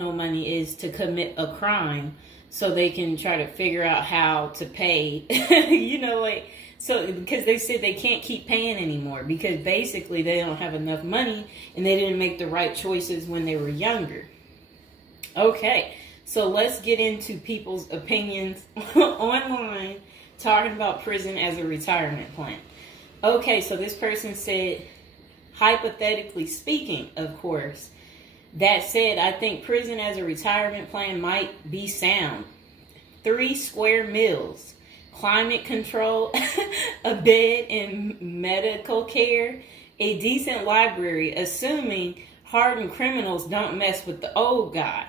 no money is to commit a crime so they can try to figure out how to pay. So because they said they can't keep paying anymore because basically they don't have enough money and they didn't make the right choices when they were younger. Okay, so let's get into people's opinions online talking about prison as a retirement plan. Okay, so this person said, hypothetically speaking, of course, that said, I think prison as a retirement plan might be sound. 3 square meals, climate control, a bed and medical care, a decent library, assuming hardened criminals don't mess with the old guy,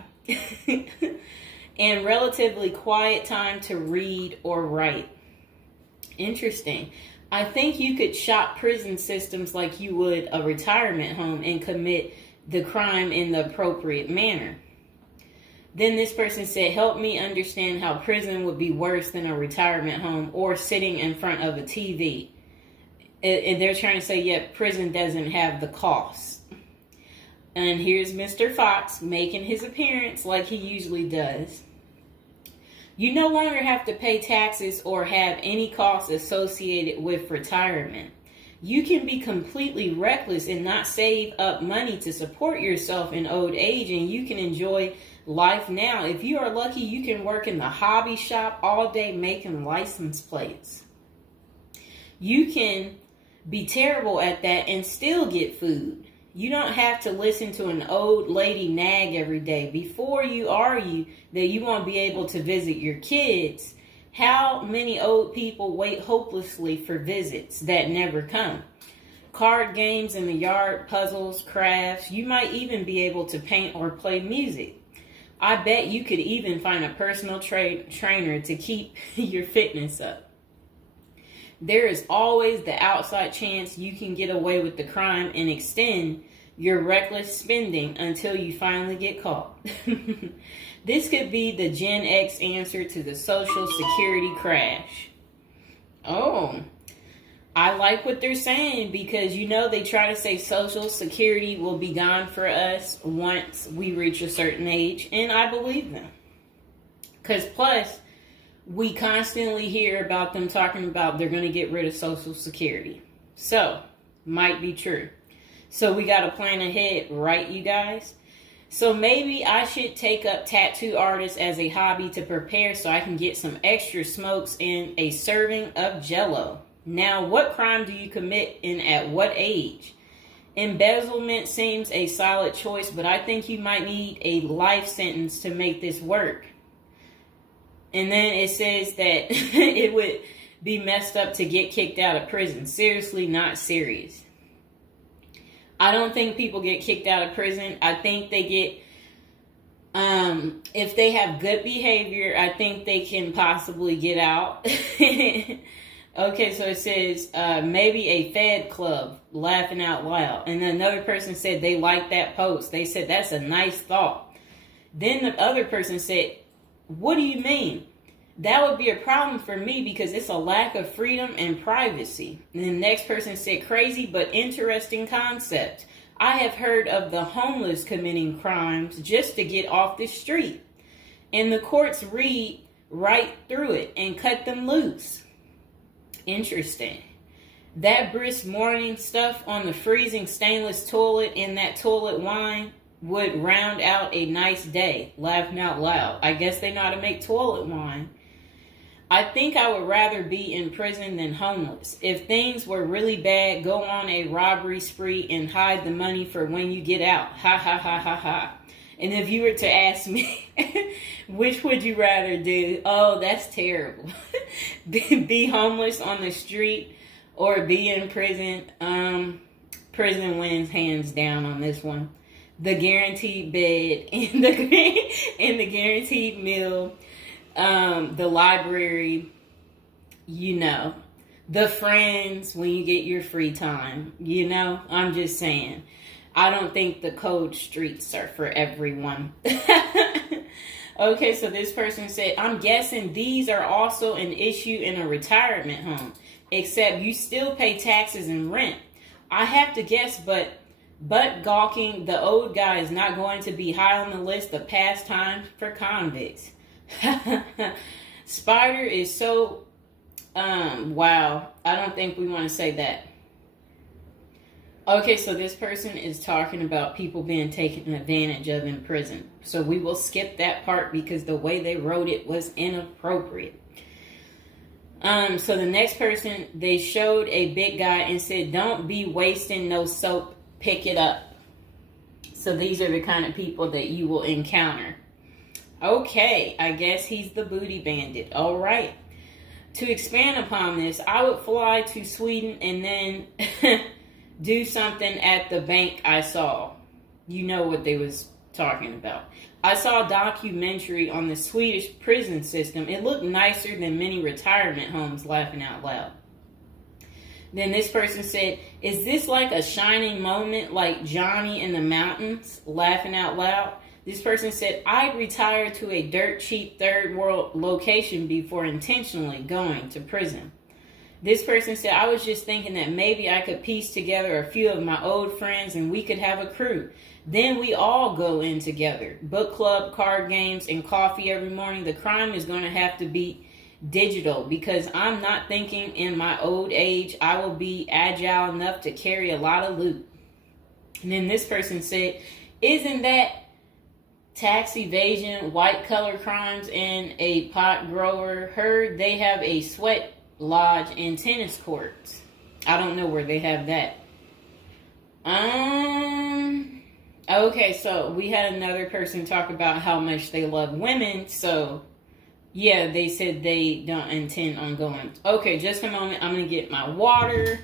and relatively quiet time to read or write. Interesting. I think you could shop prison systems like you would a retirement home and commit the crime in the appropriate manner. Then this person said, help me understand how prison would be worse than a retirement home or sitting in front of a TV. And they're trying to say, yeah, prison doesn't have the cost. And here's Mr. Fox making his appearance like he usually does. You no longer have to pay taxes or have any costs associated with retirement. You can be completely reckless and not save up money to support yourself in old age, and you can enjoy life now. If you are lucky, you can work in the hobby shop all day making license plates. You can be terrible at that and still get food. You don't have to listen to an old lady nag every day before you argue that you won't be able to visit your kids. How many old people wait hopelessly for visits that never come? Card games in the yard, puzzles, crafts. You might even be able to paint or play music. I bet you could even find a personal trainer to keep your fitness up. There is always the outside chance you can get away with the crime and extend your reckless spending until you finally get caught. This could be the Gen X answer to the Social Security crash. Oh, I like what they're saying because, they try to say Social Security will be gone for us once we reach a certain age. And I believe them. Because plus, we constantly hear about them talking about they're going to get rid of Social Security. So, might be true. So we got to plan ahead, right, you guys? So maybe I should take up tattoo artists as a hobby to prepare so I can get some extra smokes and a serving of Jell-O. Now, what crime do you commit and at what age? Embezzlement seems a solid choice, but I think you might need a life sentence to make this work. And then it says that it would be messed up to get kicked out of prison. Seriously, not serious. I don't think people get kicked out of prison. I think they get, if they have good behavior, I think they can possibly get out. Okay, so it says maybe a Fed club, laughing out loud. And then another person said they liked that post. They said that's a nice thought. Then the other person said, what do you mean? That would be a problem for me because it's a lack of freedom and privacy. And the next person said, crazy but interesting concept. I have heard of the homeless committing crimes just to get off the street. And the courts read right through it and cut them loose. Interesting. That brisk morning stuff on the freezing stainless toilet and that toilet wine would round out a nice day. Laughing out loud. I guess they know how to make toilet wine. I think I would rather be in prison than homeless. If things were really bad, go on a robbery spree and hide the money for when you get out. Ha ha ha ha ha. And if you were to ask me, which would you rather do? Oh, that's terrible. Be homeless on the street or be in prison. Prison wins hands down on this one. The guaranteed bed and the guaranteed meal. The library, the friends when you get your free time, I'm just saying, I don't think the cold streets are for everyone. Okay, so this person said, I'm guessing these are also an issue in a retirement home, except you still pay taxes and rent. I have to guess, but But gawking, the old guy is not going to be high on the list of pastimes for convicts. Spider is so, wow. I don't think we want to say that. Okay, so this person is talking about people being taken advantage of in prison. So we will skip that part because the way they wrote it was inappropriate. So the next person, they showed a big guy and said, "Don't be wasting no soap, pick it up." So these are the kind of people that you will encounter. Okay, I guess he's the booty bandit. All right. To expand upon this, I would fly to Sweden and then do something at the bank I saw. You know what they was talking about. I saw a documentary on the Swedish prison system. It looked nicer than many retirement homes, laughing out loud. Then this person said, "Is this like a shining moment like Johnny in the Mountains?" Laughing out loud. This person said, "I retired to a dirt cheap third world location before intentionally going to prison." This person said, "I was just thinking that maybe I could piece together a few of my old friends and we could have a crew. Then we all go in together. Book club, card games, and coffee every morning. The crime is going to have to be digital because I'm not thinking in my old age I will be agile enough to carry a lot of loot." And then this person said, "Isn't that tax evasion, white collar crimes, and a pot grower? Heard they have a sweat lodge and tennis courts." I don't know where they have that. Okay, so we had another person talk about how much they love women. So yeah, they said they don't intend on going. Okay, just a moment. I'm gonna get my water.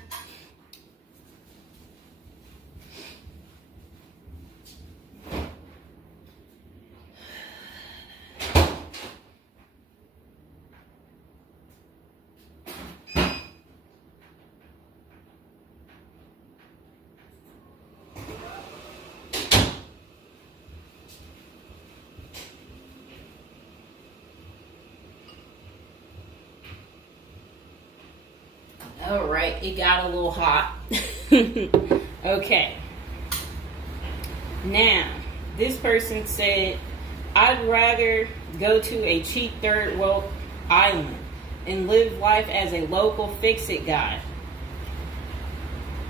All right, it got a little hot. Okay. Now, this person said, "I'd rather go to a cheap third world island and live life as a local fix-it guy.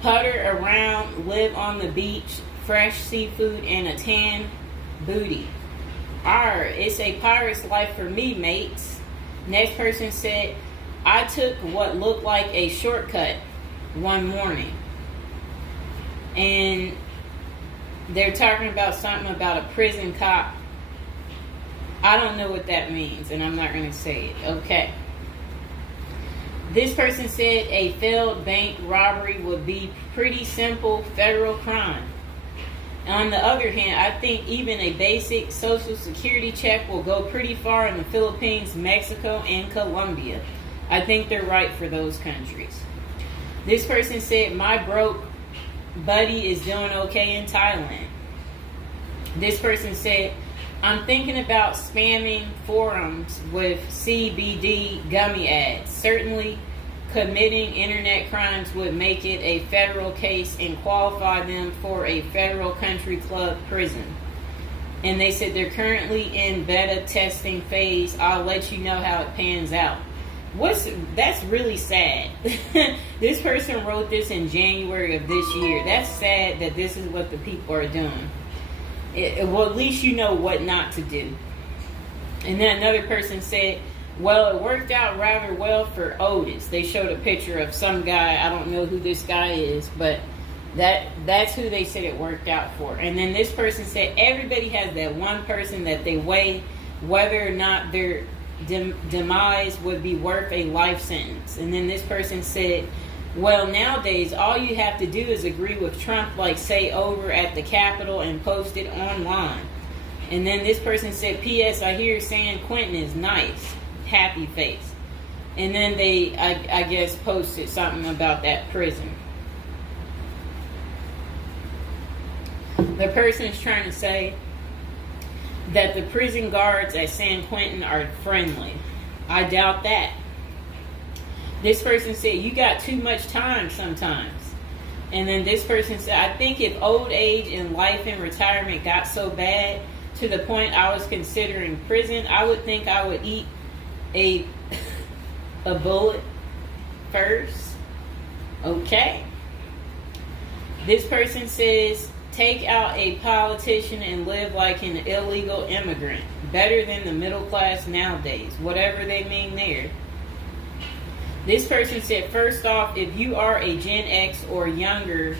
Putter around, live on the beach, fresh seafood, and a tan booty. Arr, it's a pirate's life for me, mates." Next person said, "I took what looked like a shortcut one morning." And they're talking about something about a prison cop. I don't know what that means, and I'm not going to say it. Okay. This person said a failed bank robbery would be pretty simple federal crime. On the other hand, I think even a basic social security check will go pretty far in the Philippines, Mexico, and Colombia. I think they're right for those countries. This person said, "My broke buddy is doing okay in Thailand." This person said, "I'm thinking about spamming forums with CBD gummy ads. Certainly committing internet crimes would make it a federal case and qualify them for a federal country club prison." And they said they're currently in beta testing phase. I'll let you know how it pans out. That's really sad. This person wrote this in January of this year. That's sad that this is what the people are doing. Well, at least you know what not to do. And then another person said, "Well, it worked out rather well for Otis." They showed a picture of some guy. I don't know who this guy is, but that's who they said it worked out for. And then this person said everybody has that one person that they weigh whether or not their demise would be worth a life sentence. And then this person said, "Well, nowadays all you have to do is agree with Trump, like say over at the Capitol and post it online." And then this person said, "P.S. I hear San Quentin is nice. Happy face." And then they, I guess, posted something about that prison. The person's trying to say that the prison guards at San Quentin are friendly. I doubt that. This person said, "You got too much time sometimes." And then this person said, I think if old age and life in retirement got so bad to the point I was considering prison, I would think I would eat a bullet first. Okay. This person says, take out a politician and live like an illegal immigrant. Better than the middle class nowadays. Whatever they mean there. This person said, first off, if you are a Gen X or younger,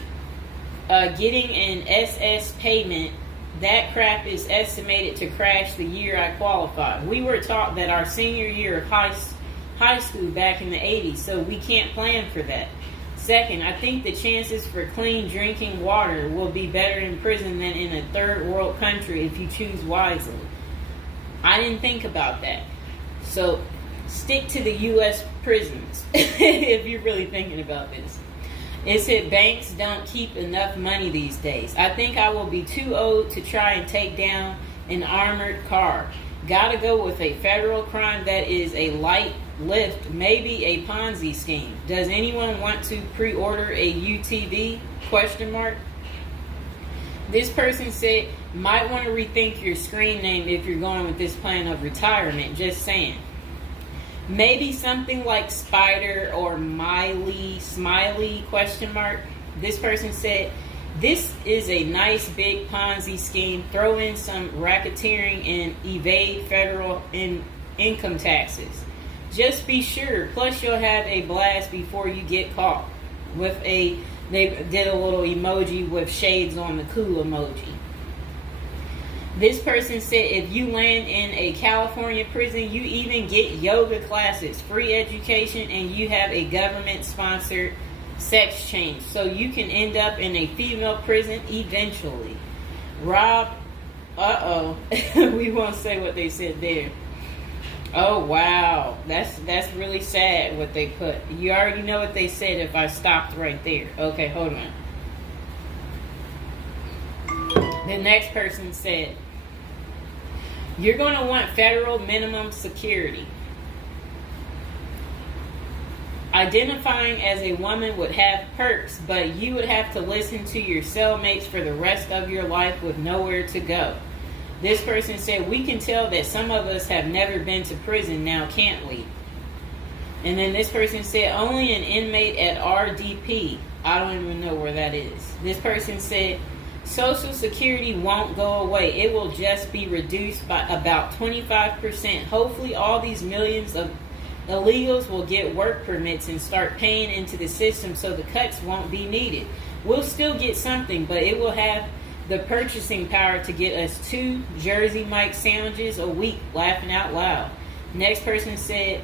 getting an SS payment, that crap is estimated to crash the year I qualify. We were taught that our senior year of high school back in the 80s, so we can't plan for that. Second, I think the chances for clean drinking water will be better in prison than in a third world country if you choose wisely. I didn't think about that. So stick to the U.S. prisons if you're really thinking about this. It said banks don't keep enough money these days. I think I will be too old to try and take down an armored car. Gotta go with a federal crime that is a light lift, maybe a Ponzi scheme. Does anyone want to pre-order a UTV? Question mark. This person said, might want to rethink your screen name if you're going with this plan of retirement. Just saying. Maybe something like Spider or Smiley, question mark. This person said, this is a nice big Ponzi scheme. Throw in some racketeering and evade federal income taxes. Just be sure. Plus you'll have a blast before you get caught. They did a little emoji with shades on the cool emoji. This person said if you land in a California prison, you even get yoga classes, free education, and you have a government-sponsored sex change. So you can end up in a female prison eventually. Rob, we won't say what they said there. Oh, wow. That's really sad what they put. You already know what they said if I stopped right there. Okay, hold on. The next person said, you're going to want federal minimum security. Identifying as a woman would have perks, but you would have to listen to your cellmates for the rest of your life with nowhere to go. This person said, we can tell that some of us have never been to prison now, can't we? And then this person said, only an inmate at RDP. I don't even know where that is. This person said, Social Security won't go away. It will just be reduced by about 25%. Hopefully all these millions of illegals will get work permits and start paying into the system so the cuts won't be needed. We'll still get something, but it will have the purchasing power to get us 2 Jersey Mike sandwiches a week, laughing out loud. Next person said,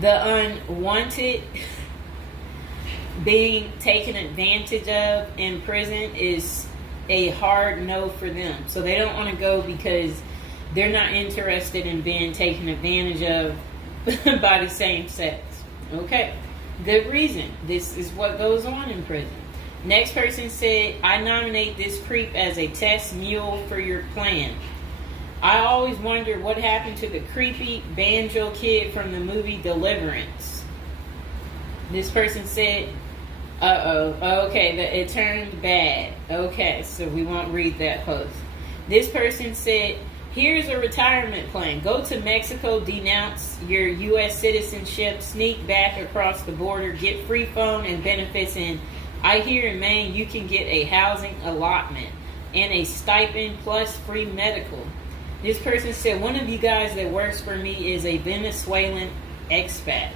the unwanted being taken advantage of in prison is a hard no for them. So they don't want to go because they're not interested in being taken advantage of by the same sex. Okay, good reason. This is what goes on in prison. Next person said, I nominate this creep as a test mule for your plan. I always wondered what happened to the creepy banjo kid from the movie Deliverance. This person said, okay, it turned bad. Okay, so we won't read that post. This person said, here's a retirement plan. Go to Mexico, denounce your U.S. citizenship, sneak back across the border, get free phone and benefits, and I hear in Maine you can get a housing allotment and a stipend plus free medical. This person said, one of you guys that works for me is a Venezuelan expat.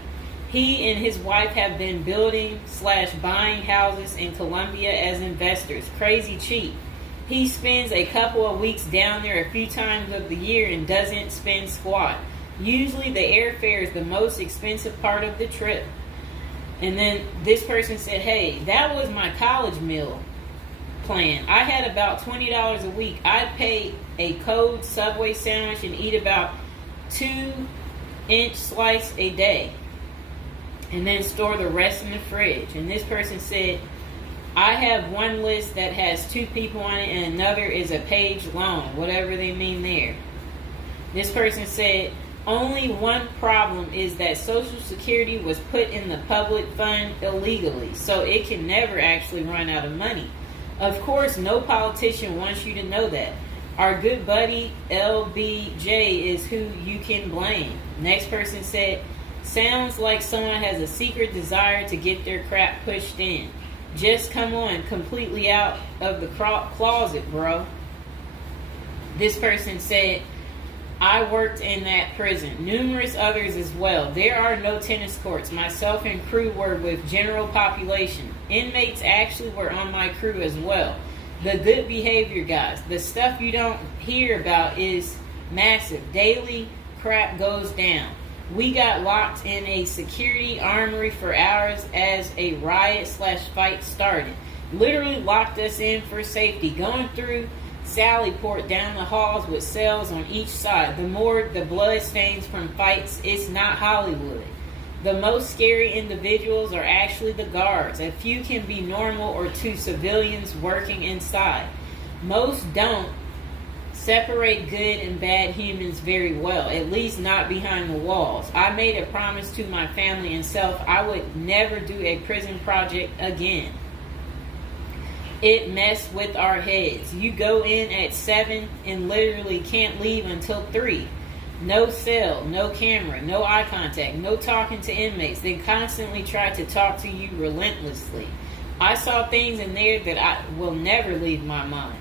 He and his wife have been building/buying houses in Colombia as investors. Crazy cheap. He spends a couple of weeks down there a few times of the year and doesn't spend squat. Usually the airfare is the most expensive part of the trip. And then this person said, hey, that was my college meal plan. I had about $20 a week. I'd pay a cold Subway sandwich and eat about 2-inch slice a day. And then store the rest in the fridge. And this person said, I have one list that has 2 people on it and another is a page long, whatever they mean there. This person said, Only one problem is that Social Security was put in the public fund illegally, so it can never actually run out of money. Of course, no politician wants you to know that. Our good buddy LBJ is who you can blame. Next person said, sounds like someone has a secret desire to get their crap pushed in. Just come on, completely out of the closet, bro. This person said, I worked in that prison. Numerous others as well. There are no tennis courts. Myself and crew were with general population. Inmates actually were on my crew as well. The good behavior guys. The stuff you don't hear about is massive. Daily crap goes down. We got locked in a security armory for hours as a riot/fight started. Literally locked us in for safety. Going through Sallyport down the halls with cells on each side. The more the blood stains from fights, it's not Hollywood. The most scary individuals are actually the guards. A few can be normal or two civilians working inside. Most don't separate good and bad humans very well, at least not behind the walls. I made a promise to my family and self I would never do a prison project again. It messed with our heads. You go in at 7 and literally can't leave until 3. No cell, no camera, no eye contact, no talking to inmates. They constantly try to talk to you relentlessly. I saw things in there that I will never leave my mind.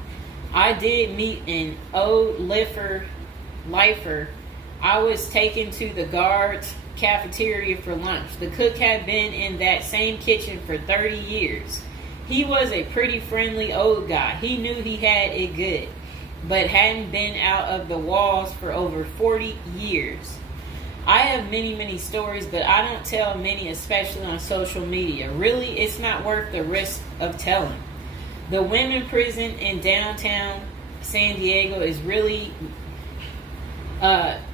I did meet an old lifer. I was taken to the guards' cafeteria for lunch. The cook had been in that same kitchen for 30 years. He was a pretty friendly old guy. He knew he had it good, but hadn't been out of the walls for over 40 years. I have many, many stories, but I don't tell many, especially on social media. Really, it's not worth the risk of telling. The women prison in downtown San Diego is really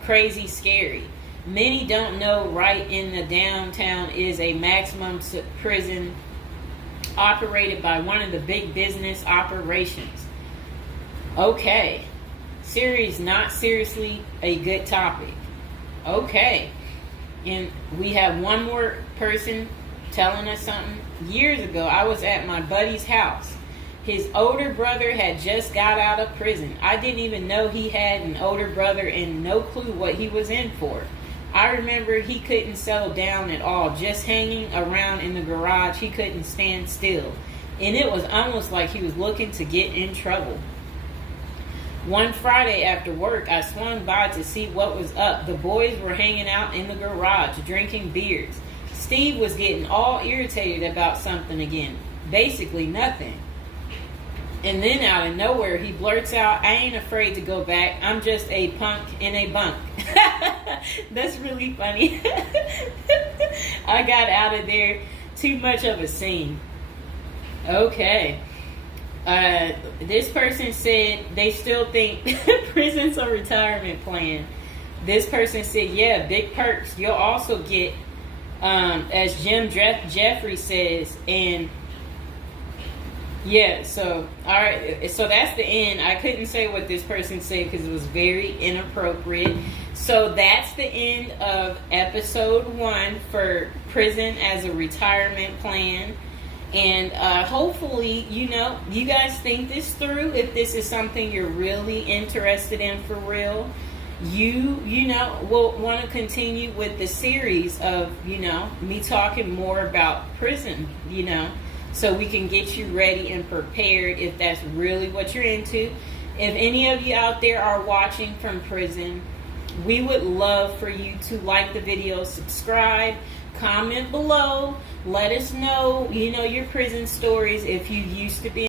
crazy scary. Many don't know right in the downtown is a maximum prison operated by one of the big business operations. Okay. Series not seriously a good topic. Okay. And we have one more person telling us something. Years ago, I was at my buddy's house. His older brother had just got out of prison. I didn't even know he had an older brother and no clue what he was in for. I remember he couldn't settle down at all, just hanging around in the garage. He couldn't stand still. And it was almost like he was looking to get in trouble. One Friday after work, I swung by to see what was up. The boys were hanging out in the garage, drinking beers. Steve was getting all irritated about something again. Basically nothing. And then out of nowhere, he blurts out, I ain't afraid to go back. I'm just a punk in a bunk. That's really funny. I got out of there. Too much of a scene. Okay. This person said they still think prison's a retirement plan. This person said, yeah, big perks. You'll also get, as Jim Jeffrey says, and yeah, so, all right, so that's the end. I couldn't say what this person said because it was very inappropriate. So that's the end of episode 1 for prison as a retirement plan. And hopefully, you guys think this through. If this is something you're really interested in for real, you will want to continue with the series of, me talking more about prison, so we can get you ready and prepared if that's really what you're into. If any of you out there are watching from prison, we would love for you to like the video, subscribe, comment below, let us know, your prison stories if you used to be